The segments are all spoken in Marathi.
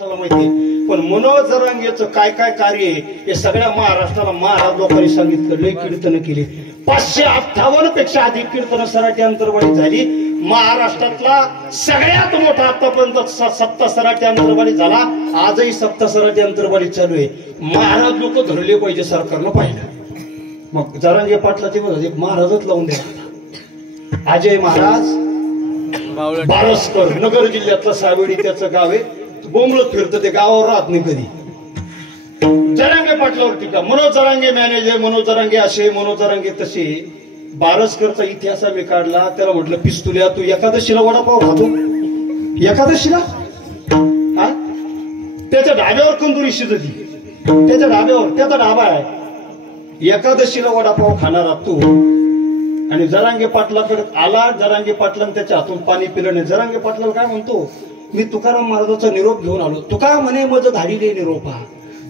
माहिती, पण मनोज जरांगेचं काय काय कार्य आहे हे सगळ्या महाराष्ट्राला महाराज लोकांनी सांगितलं. लय कीर्तन केली, 558 पेक्षा अधिक कीर्तन सराटी अंतर्वाली झाली. महाराष्ट्रातला सगळ्यात मोठा आतापर्यंत सप्ता सराटी अंतर्वाली झाला. आजही सप्ता सराटी अंतर्वाली चालू आहे. महाराज लोक धरले पाहिजे, सरकारनं पाहिलं. मग जरांगे पाटलाचे महाराजच लावून द्या. अजय महाराज बारसकर, नगर जिल्ह्यातला सावेडी त्याचं गाव आहे. बोंबलत फिरतं, ते गावावर राहत नाही कधी. जरांगे पाटलावर टीका, मनोज जरांगे मॅनेजर, मनोज जरांगे असे, मनोज जरांगे तसे. बारसकरचा इतिहास मी काढला. त्याला म्हटलं, पिस्तुल्या तू एकादशीला वडापाव खातो? एकादशीला? हा, त्याच्या ढाब्यावर कंदुरी शिजती, त्याच्या ढाब्यावर, त्याचा ढाबा आहे. एकादशीला वडापाव खाणारा तू आणि जरांगे पाटलाकडे आला. जरांगे पाटलाने त्याच्या हातून पाणी पिलं नाही. जरांगे पाटलाला काय म्हणतो, मी तुकाराम महाराजांचा निरोप घेऊन आलो. तुका म्हणे मज धाडीले निरोप. हा,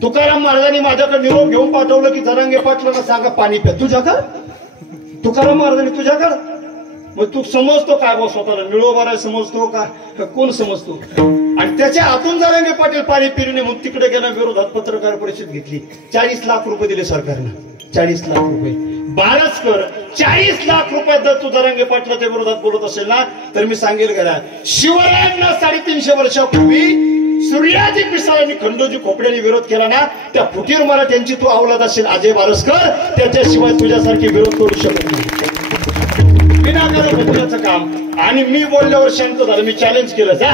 तुकाराम महाराजांनी माझ्याकडे निरोप घेऊन पाठवलं की जरांगे पाटलांना सांगा पाणी प्या. तुझ्याकडे तुकाराम महाराजांनी तुझ्याकडे, मग तू समजतो काय बा स्वतःला? निळोबारा समजतो का कोण समजतो? आणि त्याच्या हातून जरांगे पाटील पाणी पिणे मग तिकडे गेला. विरोधात पत्रकार परिषद घेतली. 40 लाख रुपये दिले सरकारनं, 40 लाख रुपये. बारसकर 40 लाख रुपये जर तू जरांगे पाटलाच्या विरोधात बोलत असेल ना, तर मी सांगेल गेला, शिवरायांना 350 वर्षापूर्वी सूर्याजी पिसाळांनी खंडोजी खोपड्यांनी विरोध केला ना, त्या फुटीर मराठ्यांची तू अवलाद असेल अजय बारसकर. त्याच्याशिवाय तुझ्यासारखी विरोध करू शकत नाही. विनाकारण भोगण्याचं काम. आणि मी बोलल्यावर शांत झालं. मी चॅलेंज केलं, जा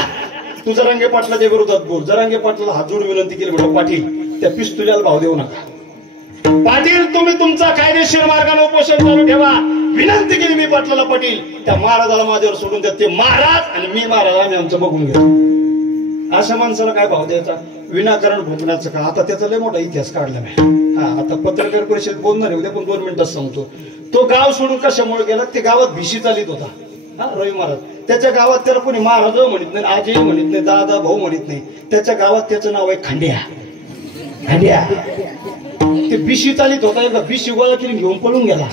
तू जरांगे पाटलाच्या विरोधात बोल. जरांगे पाटलाला हात जोडून विनंती केली, म्हटलं पाटील त्या पिस्तुल्याला भाव देऊ नका. पाटील तुम्ही तुमचा कायदेशीर मार्गाने उपोषण चालू ठेवा. विनंती केली मी पाटलाला. पाटील त्या महाराजाला माझ्यावर सोडून द्या. ते महाराज आणि मी महाराज आम्ही आमचं बघून घेतो. अशा माणसाला काय भाव द्यायचा? विनाकारण भोगण्याचं का? आता त्याचा लय मोठा इतिहास काढला मी. हा, आता पत्रकार परिषद बोलणार उद्या, पण 2 मिनिटात सांगतो. तो गाव सोडून कशामुळे गेला? ते गावात भिशी चालित होता. हा, रवी महाराज. त्याच्या गावात त्याला कोणी महाराज म्हणत नाही, आजी म्हणत नाही, दादा भाऊ म्हणत नाही. त्याच्या गावात त्याचं नाव आहे खांड्या. खांड्या ते बिशी चालित होता. एकदा बिशी गोळा केली, घेऊन पळून गेला.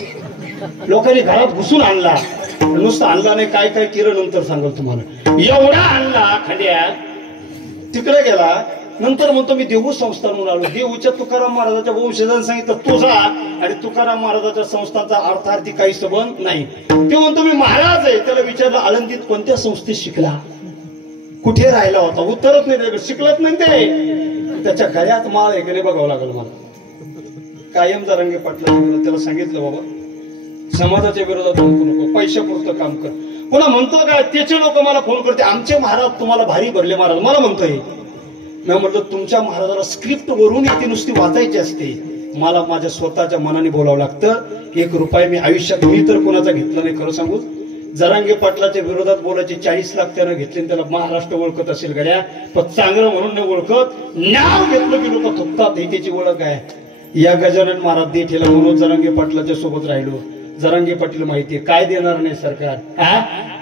लोकांनी घरात घुसून आणला. नुसतं आणला नाही, काय काय केलं नंतर सांगाल तुम्हाला. एवढा आणला खांड्या, तिकडे गेला. नंतर म्हणतो मी देहू संस्थानहून आलो. देहूच्या तुकाराम महाराजाच्या वंशजांनी सांगितलं तुझा आणि तुकाराम महाराजाच्या संस्थांचा अर्थार्थी काही संबंध नाही. ते म्हणतो मी महाराज आहे. त्याला विचारलं, आळंदीत कोणत्या संस्थेत शिकला, कुठे राहिला होता? उत्तरच नाही, शिकलत नाही ते. त्याच्या गळ्यात माळ आहे की नाही बघावं लागलं मला. कायम जरांगे पाटलाच्या विरोधात त्याला सांगितलं, बाबा समाजाच्या विरोधात बोलू नको, पैशापुरतं काम कर. पुन्हा म्हणतो काय, त्याचे लोक मला फोन करते, आमचे महाराज तुम्हाला भारी भरले महाराज. मला म्हणतोय, मी म्हटलं तुमच्या महाराजाला स्क्रिप्ट वरून येते नुसती वाचायची असते. मला माझ्या स्वतःच्या मनाने बोलावं लागतं. 1 रुपया मी आयुष्यात मी तर कोणाचा घेतला नाही. खरं सांगू, जरांगे पाटलाच्या विरोधात बोलायचे 40 लाख त्यानं घेतले. त्याला महाराष्ट्र ओळखत असेल गड्या, पण चांगलं म्हणून नाही ओळखत. नाव घेतलं की लोक थुकतात. ही त्याची ओळख आहे. या गजानन महाराज देठेला मनोज जरांगे पाटलाच्या सोबत राहिलो. जरांगे पाटील माहितीये काय देणार नाही सरकार,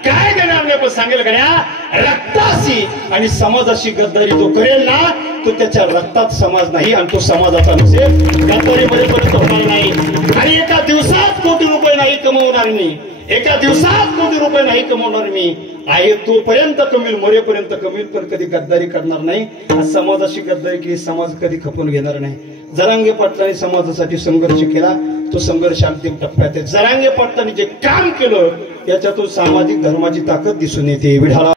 काय देणार नाही. पण सांगेल गड्या, रक्ताशी आणि समाजाशी गद्दारी जो करेल ना, तो त्याच्या रक्तात समाज नाही आणि तो समाजाचा नसेल. गद्दारीमध्ये पर्यंत होणार नाही. आणि एका दिवसात कोटी रुपये नाही कमवणार मी. एका दिवसात कोटी रुपये नाही कमवणार मी. आहे तोपर्यंत कमील, मरेपर्यंत कमील, पण कधी गद्दारी करणार नाही. समाजाशी गद्दारी केली, समाज कधी खपून घेणार नाही. जरांगे पाटलांनी समाजासाठी संघर्ष केला. तो संघर्ष अंतिम टप्प्यात आहे. जरांगे पाटलांनी जे काम केलं याच्यातून सामाजिक धर्माची ताकद दिसून येते. विढाला